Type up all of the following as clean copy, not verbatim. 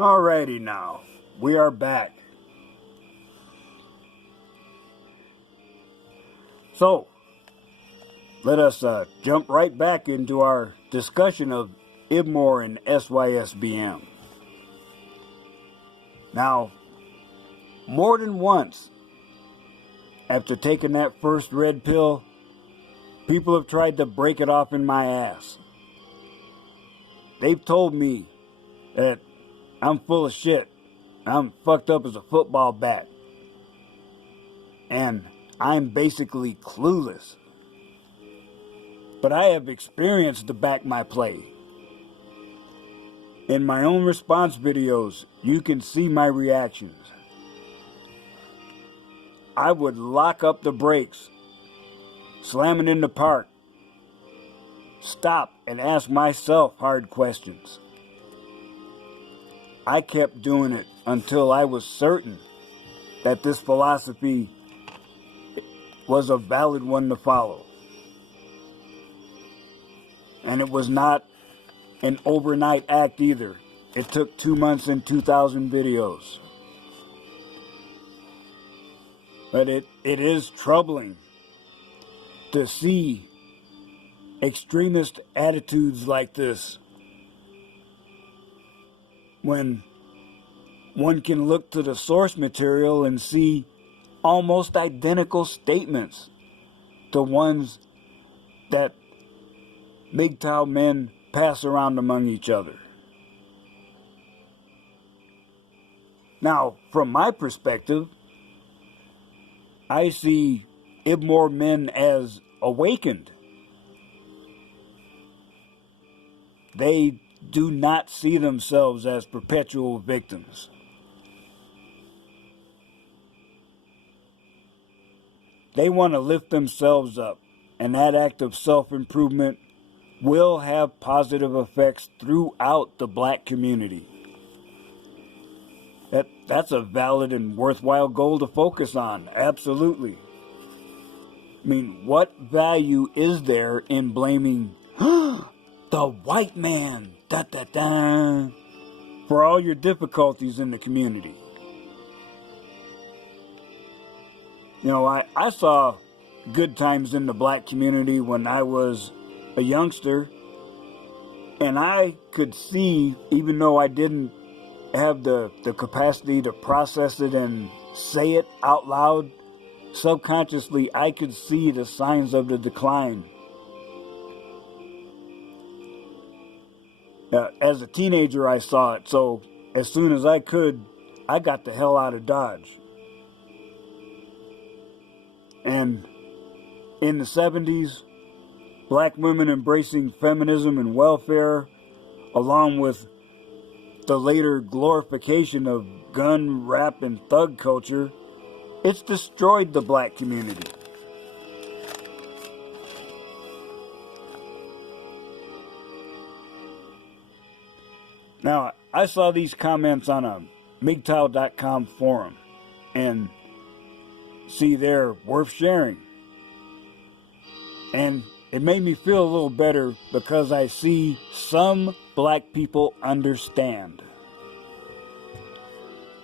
Alrighty now, we are back. So, let us jump right back into our discussion of IBMOR and SYSBM. Now, more than once, after taking that first red pill, people have tried to break it off in my ass. They've told me that I'm full of shit. I'm fucked up as a football bat. And I'm basically clueless. But I have experience to back my play. In my own response videos, you can see my reactions. I would lock up the brakes, slam it in the park, stop and ask myself hard questions. I kept doing it until I was certain that this philosophy was a valid one to follow. And it was not an overnight act either. It took 2 months and 2,000 videos. But it is troubling to see extremist attitudes like this when one can look to the source material and see almost identical statements to ones that MGTOW men pass around among each other. Now, from my perspective, I see IBMOR men as awakened. They do not see themselves as perpetual victims. They want to lift themselves up, and that act of self-improvement will have positive effects throughout the black community. That's a valid and worthwhile goal to focus on, absolutely. I mean, what value is there in blaming the white man, for all your difficulties in the community? You know, I saw good times in the black community when I was a youngster, and I could see, even though I didn't have the capacity to process it and say it out loud, subconsciously I could see the signs of the decline. As a teenager I saw it, so as soon as I could, I got the hell out of Dodge. And in the 70s, black women embracing feminism and welfare, along with the later glorification of gun, rap, and thug culture, it's destroyed the black community. Now, I saw these comments on a MGTOW.com forum, and see, they're worth sharing. And it made me feel a little better because I see some black people understand.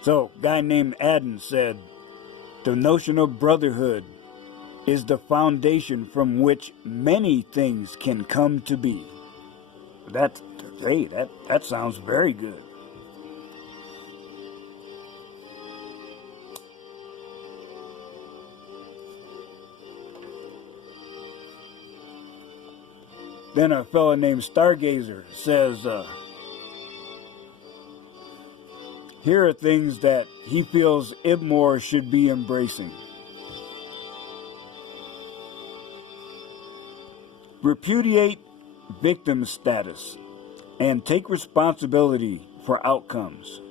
So, a guy named Adden said, "The notion of brotherhood is the foundation from which many things can come to be." That sounds very good. Then a fellow named Stargazer says, here are things that he feels IBMOR should be embracing. Repudiate victim status and take responsibility for outcomes.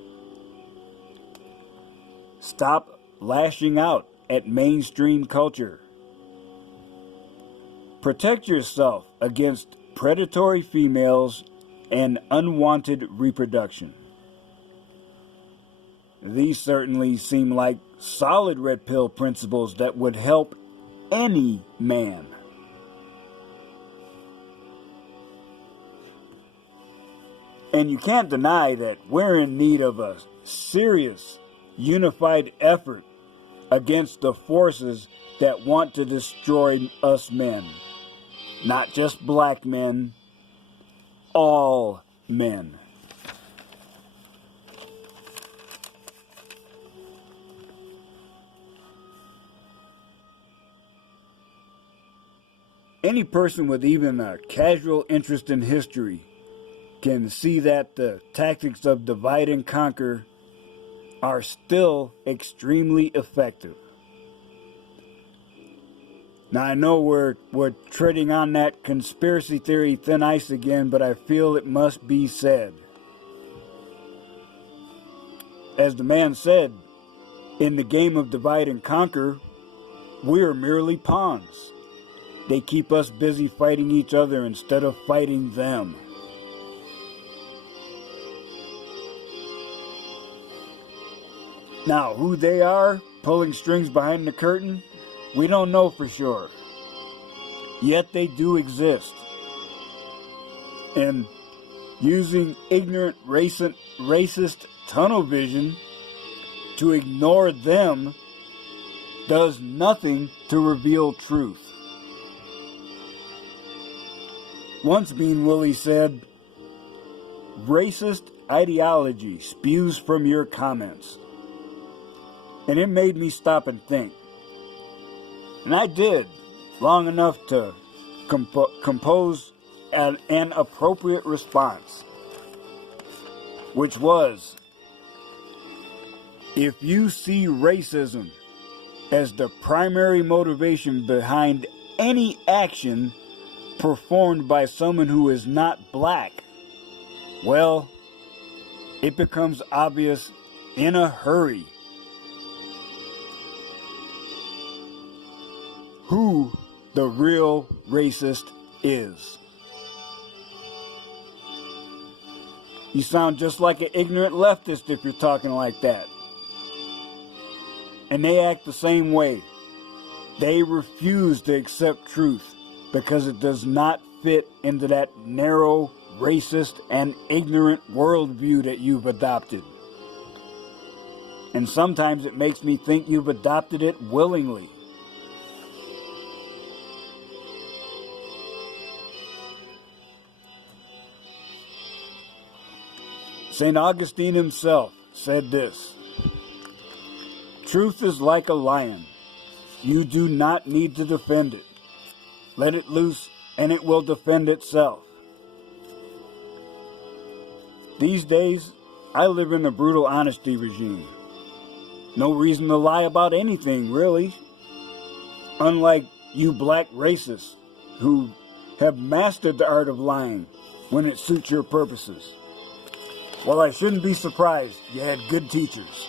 Stop lashing out at mainstream culture. Protect yourself against predatory females and unwanted reproduction. These certainly seem like solid red pill principles that would help any man. And you can't deny that we're in need of a serious, unified effort against the forces that want to destroy us men. Not just black men, all men. Any person with even a casual interest in history can see that the tactics of divide and conquer are still extremely effective. Now I know we're treading on that conspiracy theory thin ice again, but I feel it must be said. As the man said, in the game of divide and conquer, we are merely pawns. They keep us busy fighting each other instead of fighting them. Now, who they are, pulling strings behind the curtain, we don't know for sure. Yet they do exist. And using ignorant, racist tunnel vision to ignore them does nothing to reveal truth. Once Bean Willie said, "Racist ideology spews from your comments." And it made me stop and think. And I did, long enough to compose an appropriate response, which was, if you see racism as the primary motivation behind any action performed by someone who is not black, well, it becomes obvious in a hurry who the real racist is. You sound just like an ignorant leftist if you're talking like that. And they act the same way. They refuse to accept truth because it does not fit into that narrow, racist, and ignorant worldview that you've adopted. And sometimes it makes me think you've adopted it willingly. St. Augustine himself said this: "Truth is like a lion. You do not need to defend it. Let it loose and it will defend itself." These days, I live in a brutal honesty regime. No reason to lie about anything, really. Unlike you black racists who have mastered the art of lying when it suits your purposes. Well, I shouldn't be surprised you had good teachers.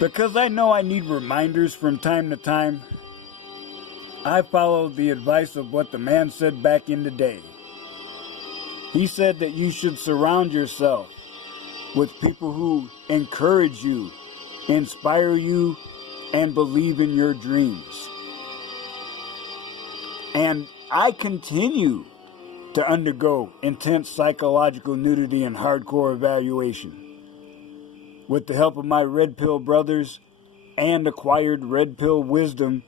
Because I know I need reminders from time to time, I followed the advice of what the man said back in the day. He said that you should surround yourself with people who encourage you, inspire you, and believe in your dreams. And I continue to undergo intense psychological nudity and hardcore evaluation. With the help of my red pill brothers and acquired red pill wisdom,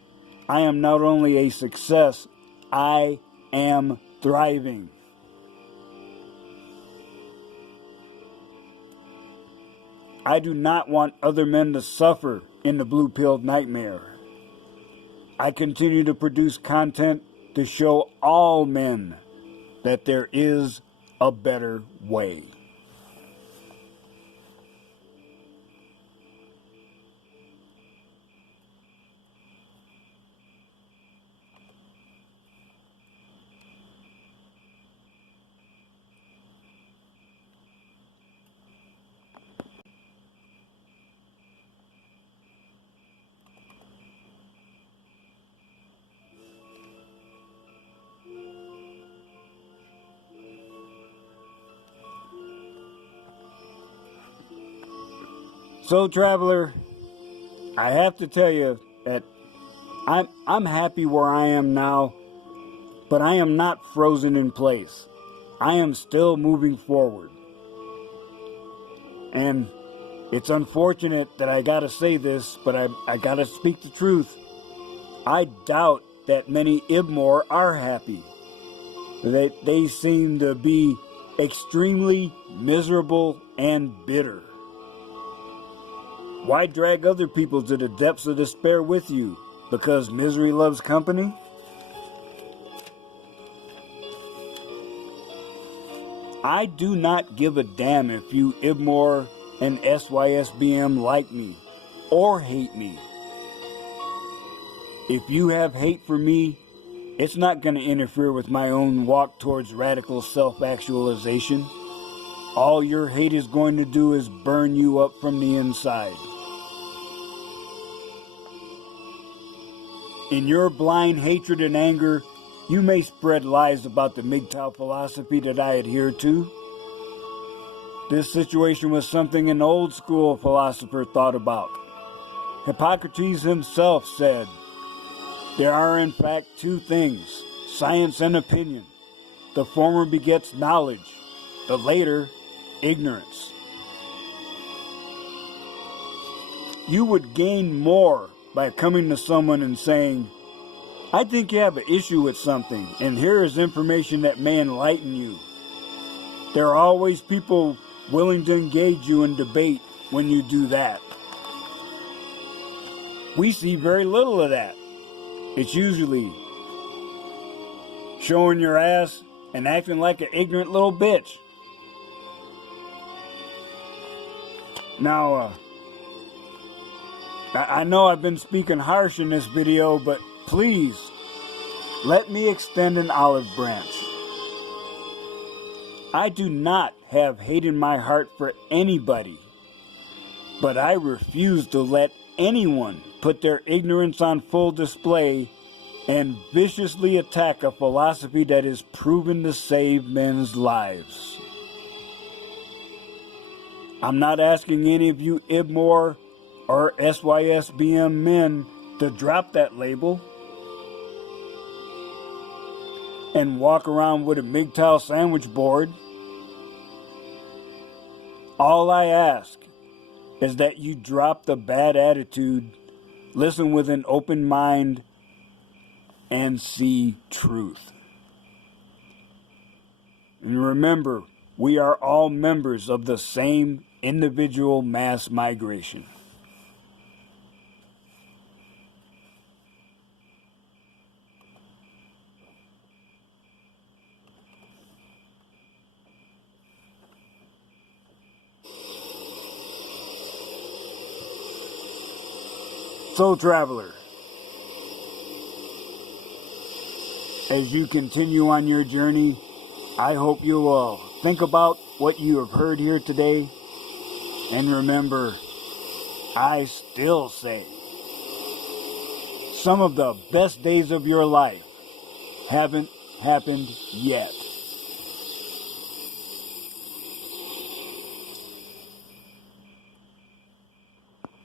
I am not only a success, I am thriving. I do not want other men to suffer in the blue-pilled nightmare. I continue to produce content to show all men that there is a better way. So, traveler, I have to tell you that I'm happy where I am now, but I am not frozen in place. I am still moving forward. And it's unfortunate that I gotta say this, but I gotta speak the truth. I doubt that many IBMOR are happy. They seem to be extremely miserable and bitter. Why drag other people to the depths of despair with you? Because misery loves company? I do not give a damn if you IBMOR and SYSBM like me or hate me. If you have hate for me, it's not going to interfere with my own walk towards radical self-actualization. All your hate is going to do is burn you up from the inside. In your blind hatred and anger, you may spread lies about the MGTOW philosophy that I adhere to. This situation was something an old school philosopher thought about. Hippocrates himself said, "There are in fact two things, science and opinion. The former begets knowledge, the later, ignorance." You would gain more by coming to someone and saying, "I think you have an issue with something, and here is information that may enlighten you." There are always people willing to engage you in debate when you do that. We see very little of that. It's usually showing your ass and acting like an ignorant little bitch. Now, I know I've been speaking harsh in this video, but please, let me extend an olive branch. I do not have hate in my heart for anybody, but I refuse to let anyone put their ignorance on full display and viciously attack a philosophy that is proven to save men's lives. I'm not asking any of you IBMOR or SYSBM men to drop that label and walk around with a MGTOW sandwich board. All I ask is that you drop the bad attitude, listen with an open mind, and see truth. And remember, we are all members of the same individual mass migration. So, traveler, as you continue on your journey, I hope you will think about what you have heard here today, and remember, I still say, some of the best days of your life haven't happened yet.